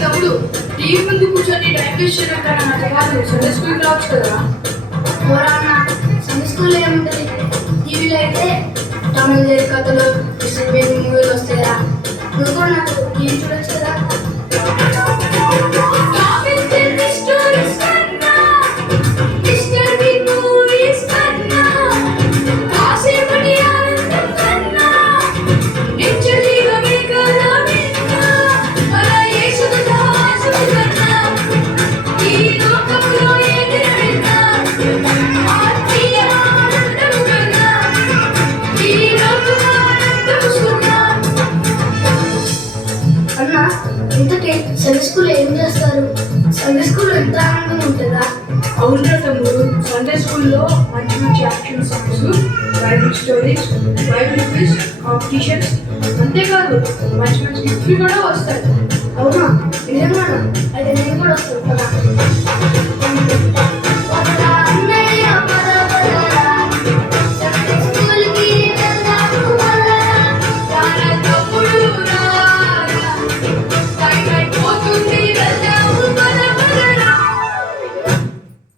తమ్ముడు టీవీ ముందు కూర్చొని టైం వేస్ట్ చేయడం కన్నా నాకు కాదు సండే స్కూల్కి రావచ్చు కదా. పోరా అన్న, సండే స్కూల్లో ఏముంటుంది? టీవీలో అయితే టామ్ అండ్ జెర్రీ కథలు, మిస్టర్ బీన్ మూవీలు వస్తాయా? నువ్వు కూడా నాకు టీవీ చూడొచ్చు కదా. అన్న, ఇంతకీ సండే స్కూల్లో ఏం చేస్తారు? సండే స్కూల్లో ఎంత ఆనందంగా ఉంటుందా? అవునా తమ్ముడు, సండే స్కూల్లో మంచి మంచి action songs, Bible stories, Bible quiz competitions, అంతేకాదు మంచి మంచి గిఫ్ట్లు కూడా వస్తాయి. అవునా, నిజంగా? అయితే నేను కూడా వస్తాను కదా.